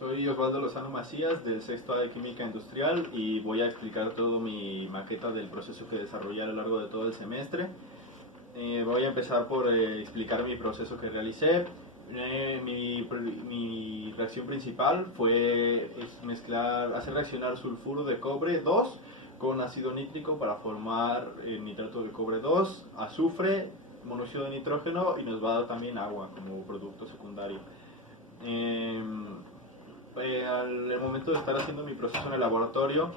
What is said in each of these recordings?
Soy Osvaldo Lozano Macías del sexto A de Química Industrial y voy a explicar todo mi maqueta del proceso que desarrollé a lo largo de todo el semestre. Voy a empezar por explicar mi proceso que realicé. Mi reacción principal fue hacer reaccionar sulfuro de cobre 2 con ácido nítrico para formar nitrato de cobre 2, azufre, monóxido de nitrógeno y nos va a dar también agua como producto secundario. Eh, Al momento de estar haciendo mi proceso en el laboratorio,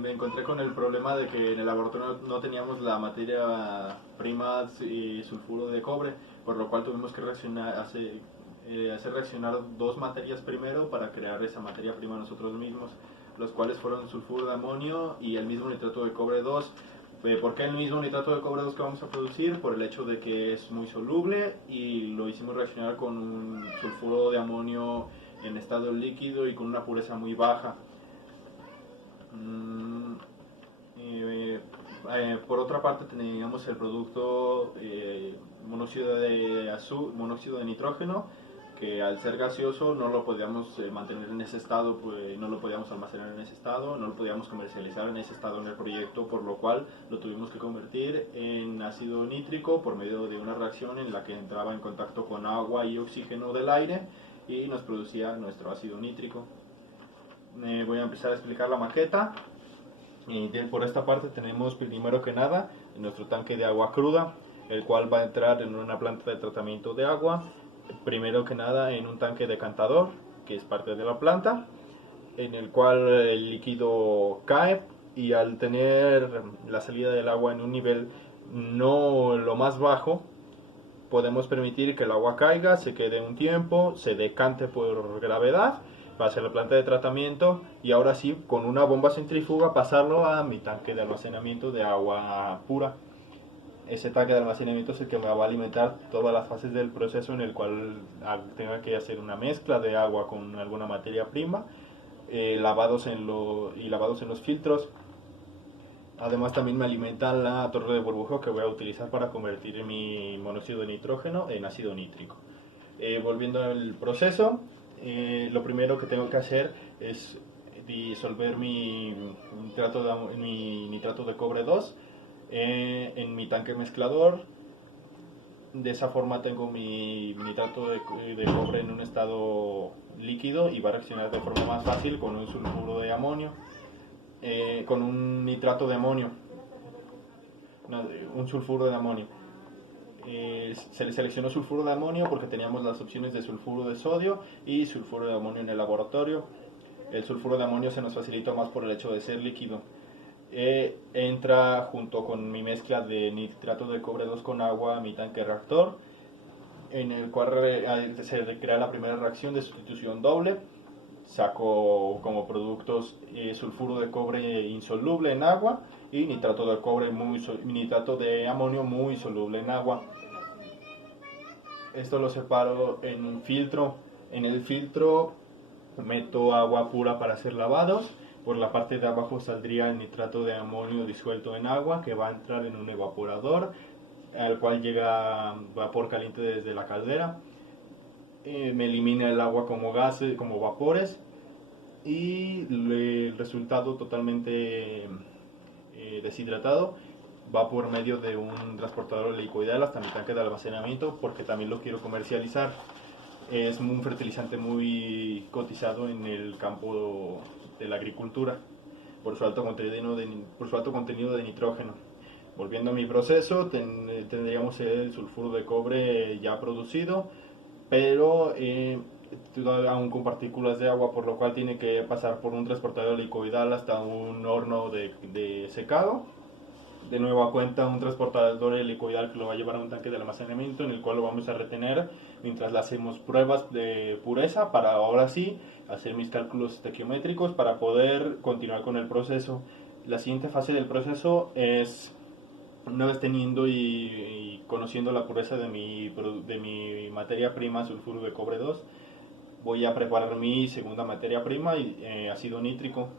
me encontré con el problema de que en el laboratorio no teníamos la materia prima sulfuro de cobre, por lo cual tuvimos que hacer reaccionar dos materias primero para crear esa materia prima nosotros mismos, los cuales fueron sulfuro de amonio y el mismo nitrato de cobre 2. ¿Por qué el mismo nitrato de cobre 2 que vamos a producir? Por el hecho de que es muy soluble y lo hicimos reaccionar con un sulfuro de amonio en estado líquido y con una pureza muy baja. Por otra parte teníamos el producto monóxido de nitrógeno, que al ser gaseoso no lo podíamos mantener en ese estado, pues no lo podíamos almacenar en ese estado, no lo podíamos comercializar en ese estado en el proyecto, por lo cual lo tuvimos que convertir en ácido nítrico por medio de una reacción en la que entraba en contacto con agua y oxígeno del aire y nos producía nuestro ácido nítrico. Voy a empezar a explicar la maqueta. Por esta parte tenemos primero que nada nuestro tanque de agua cruda, el cual va a entrar en una planta de tratamiento de agua, primero que nada en un tanque decantador, que es parte de la planta, en el cual el líquido cae y al tener la salida del agua en un nivel no lo más bajo, podemos permitir que el agua caiga, se quede un tiempo, se decante por gravedad, pase a la planta de tratamiento y ahora sí, con una bomba centrífuga, pasarlo a mi tanque de almacenamiento de agua pura. Ese tanque de almacenamiento es el que me va a alimentar todas las fases del proceso en el cual tenga que hacer una mezcla de agua con alguna materia prima, lavados en los filtros. Además también me alimenta la torre de burbujeo que voy a utilizar para convertir mi monóxido de nitrógeno en ácido nítrico. Volviendo al proceso, lo primero que tengo que hacer es disolver mi nitrato de cobre 2 en mi tanque mezclador. De esa forma tengo mi nitrato de cobre en un estado líquido y va a reaccionar de forma más fácil con un sulfuro de amonio, con un nitrato de amonio, un sulfuro de amonio. Se le seleccionó sulfuro de amonio porque teníamos las opciones de sulfuro de sodio y sulfuro de amonio en el laboratorio. El sulfuro de amonio se nos facilita más por el hecho de ser líquido. Entra junto con mi mezcla de nitrato de cobre 2 con agua a mi tanque reactor, en el cual se crea la primera reacción de sustitución doble. Saco como productos sulfuro de cobre insoluble en agua y nitrato nitrato de amonio muy soluble en agua. Esto lo separo en un filtro. En el filtro meto agua pura para hacer lavados. Por la parte de abajo saldría el nitrato de amonio disuelto en agua, que va a entrar en un evaporador, al cual llega vapor caliente desde la caldera. Me elimina el agua como gases, como vapores, y el resultado totalmente deshidratado va por medio de un transportador helicoidal hasta mi tanque de almacenamiento, porque también lo quiero comercializar. Es un fertilizante muy cotizado en el campo de la agricultura por su alto contenido de nitrógeno. Volviendo a mi proceso, tendríamos el sulfuro de cobre ya producido, pero aún con partículas de agua, por lo cual tiene que pasar por un transportador helicoidal hasta un horno de secado. De nueva cuenta, un transportador helicoidal que lo va a llevar a un tanque de almacenamiento en el cual lo vamos a retener mientras le hacemos pruebas de pureza para ahora sí hacer mis cálculos estequiométricos para poder continuar con el proceso. La siguiente fase del proceso es, una vez teniendo y conociendo la pureza de mi materia prima sulfuro de cobre 2, voy a preparar mi segunda materia prima, ácido nítrico.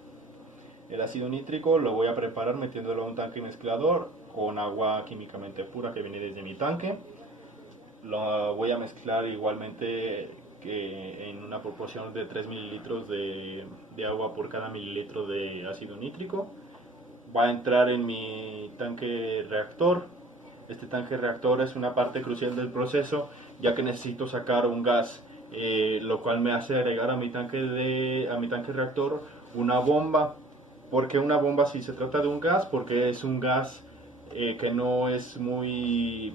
El ácido nítrico lo voy a preparar metiéndolo a un tanque mezclador con agua químicamente pura que viene desde mi tanque. Lo voy a mezclar igualmente en la proporción de 3 mililitros de agua por cada mililitro de ácido nítrico. Va a entrar en mi tanque reactor. Este tanque reactor es una parte crucial del proceso, ya que necesito sacar un gas, lo cual me hace agregar a mi tanque reactor una bomba. ¿Por qué una bomba si se trata de un gas? Porque es un gas que no es muy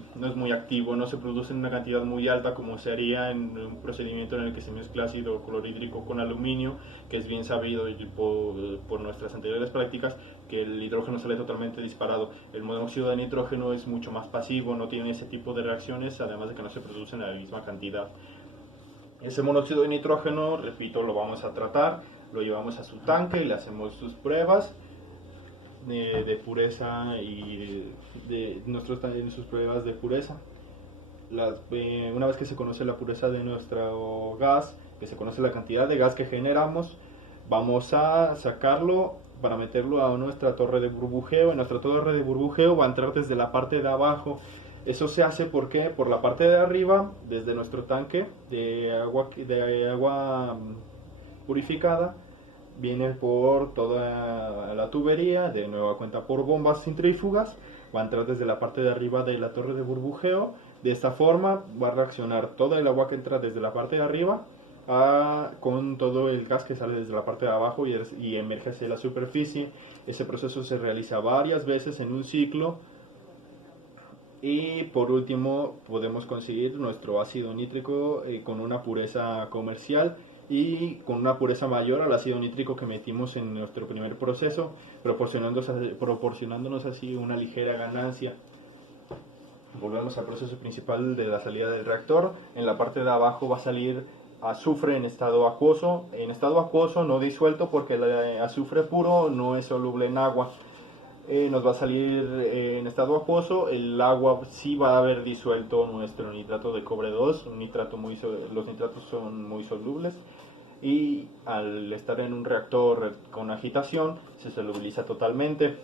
activo, no se produce en una cantidad muy alta como se haría en un procedimiento en el que se mezcla ácido clorhídrico con aluminio, que es bien sabido por nuestras anteriores prácticas que el hidrógeno sale totalmente disparado. El monóxido de nitrógeno es mucho más pasivo, no tiene ese tipo de reacciones, además de que no se produce en la misma cantidad. Ese monóxido de nitrógeno, repito, lo vamos a tratar, lo llevamos a su tanque y le hacemos sus pruebas de pureza y sus pruebas de pureza. Una vez que se conoce la pureza de nuestro gas, que se conoce la cantidad de gas que generamos, vamos a sacarlo para meterlo a nuestra torre de burbujeo. En nuestra torre de burbujeo va a entrar desde la parte de abajo. Eso se hace porque por la parte de arriba, desde nuestro tanque de agua purificada, viene por toda la tubería, de nueva cuenta por bombas centrífugas, va a entrar desde la parte de arriba de la torre de burbujeo. De esta forma va a reaccionar todo el agua que entra desde la parte de arriba con todo el gas que sale desde la parte de abajo y emerge hacia la superficie. Ese proceso se realiza varias veces en un ciclo. Y por último podemos conseguir nuestro ácido nítrico con una pureza comercial y con una pureza mayor al ácido nítrico que metimos en nuestro primer proceso, proporcionándonos así una ligera ganancia. Volvemos al proceso principal de la salida del reactor. En la parte de abajo va a salir azufre en estado acuoso no disuelto, porque el azufre puro no es soluble en agua. Nos va a salir en estado acuoso. El agua sí va a haber disuelto nuestro nitrato de cobre 2, los nitratos son muy solubles, y al estar en un reactor con agitación se solubiliza totalmente.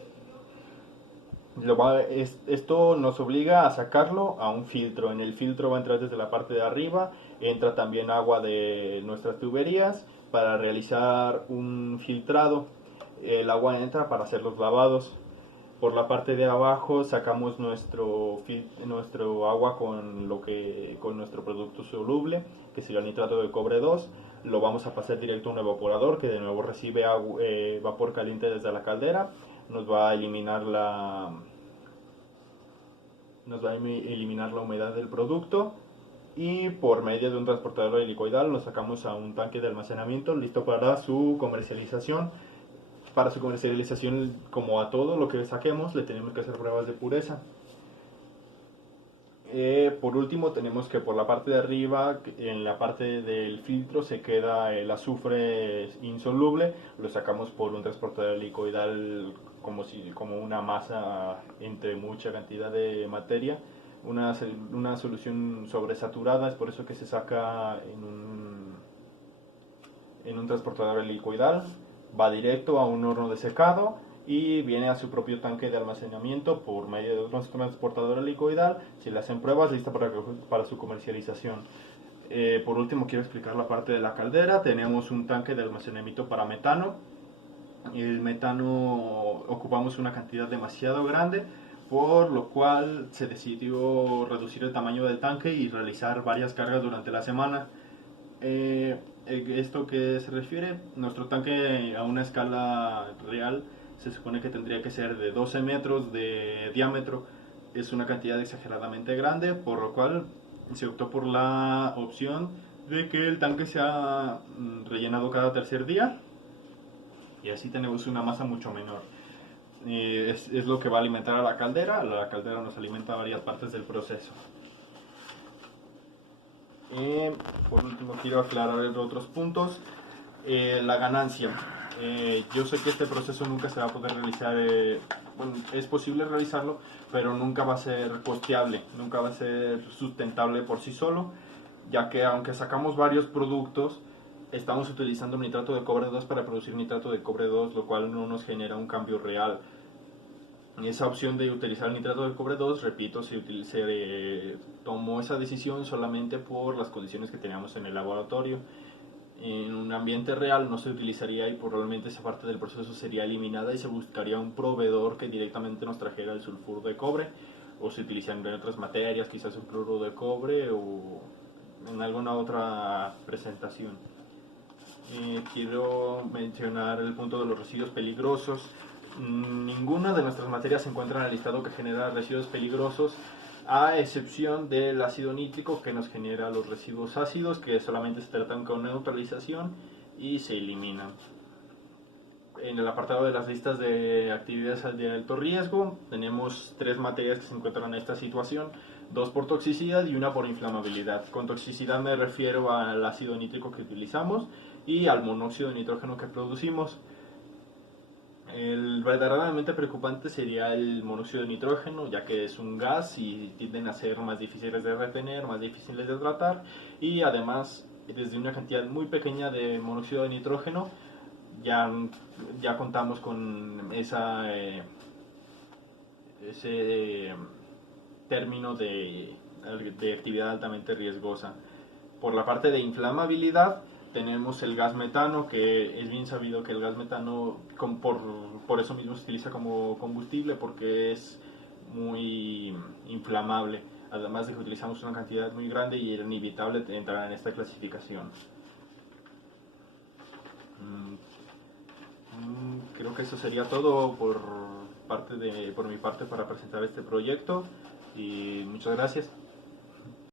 Esto nos obliga a sacarlo a un filtro. En el filtro va a entrar desde la parte de arriba, entra también agua de nuestras tuberías para realizar un filtrado. El agua entra para hacer los lavados. Por la parte de abajo sacamos nuestro agua con nuestro producto soluble, que sería el nitrato de cobre 2. Lo vamos a pasar directo a un evaporador, que de nuevo recibe vapor caliente desde la caldera. Nos va a eliminar la humedad del producto, y por medio de un transportador helicoidal lo sacamos a un tanque de almacenamiento listo para su comercialización. Para su comercialización, como a todo lo que saquemos, le tenemos que hacer pruebas de pureza. Por último, tenemos que por la parte de arriba, en la parte del filtro, se queda el azufre insoluble. Lo sacamos por un transportador helicoidal como una masa entre mucha cantidad de materia. Una solución sobresaturada, es por eso que se saca en un transportador helicoidal. Va directo a un horno de secado y viene a su propio tanque de almacenamiento por medio de un transportador helicoidal. Se le hacen pruebas, lista para su comercialización. Por último, quiero explicar la parte de la caldera. Tenemos un tanque de almacenamiento para metano. El metano ocupamos una cantidad demasiado grande, por lo cual se decidió reducir el tamaño del tanque y realizar varias cargas durante la semana. ¿Esto que se refiere? Nuestro tanque a una escala real se supone que tendría que ser de 12 metros de diámetro. Es una cantidad exageradamente grande, por lo cual se optó por la opción de que el tanque sea rellenado cada tercer día, y así tenemos una masa mucho menor. Es lo que va a alimentar a la caldera. La caldera nos alimenta varias partes del proceso. Por último, quiero aclarar otros puntos. La ganancia. Yo sé que este proceso nunca se va a poder realizar, es posible realizarlo, pero nunca va a ser costeable, nunca va a ser sustentable por sí solo, ya que aunque sacamos varios productos, estamos utilizando nitrato de cobre 2 para producir nitrato de cobre 2, lo cual no nos genera un cambio real. Y esa opción de utilizar el nitrato de cobre 2, repito, se tomó esa decisión solamente por las condiciones que teníamos en el laboratorio. En un ambiente real no se utilizaría y probablemente esa parte del proceso sería eliminada y se buscaría un proveedor que directamente nos trajera el sulfuro de cobre, o se utilizarían otras materias, quizás un cloro de cobre o en alguna otra presentación. Quiero mencionar el punto de los residuos peligrosos. Ninguna de nuestras materias se encuentra en el listado que genera residuos peligrosos, a excepción del ácido nítrico, que nos genera los residuos ácidos, que solamente se tratan con neutralización y se eliminan. En el apartado de las listas de actividades de alto riesgo, tenemos 3 materias que se encuentran en esta situación, 2 por toxicidad y 1 por inflamabilidad. Con toxicidad me refiero al ácido nítrico que utilizamos y al monóxido de nitrógeno que producimos. El verdaderamente preocupante sería el monóxido de nitrógeno, ya que es un gas y tienden a ser más difíciles de retener, más difíciles de tratar, y además desde una cantidad muy pequeña de monóxido de nitrógeno ya contamos con ese término de actividad altamente riesgosa. Por la parte de inflamabilidad, tenemos el gas metano, que es bien sabido que el gas metano por eso mismo se utiliza como combustible, porque es muy inflamable, además de que utilizamos una cantidad muy grande y era inevitable entrar en esta clasificación. Creo que eso sería todo por mi parte para presentar este proyecto y muchas gracias.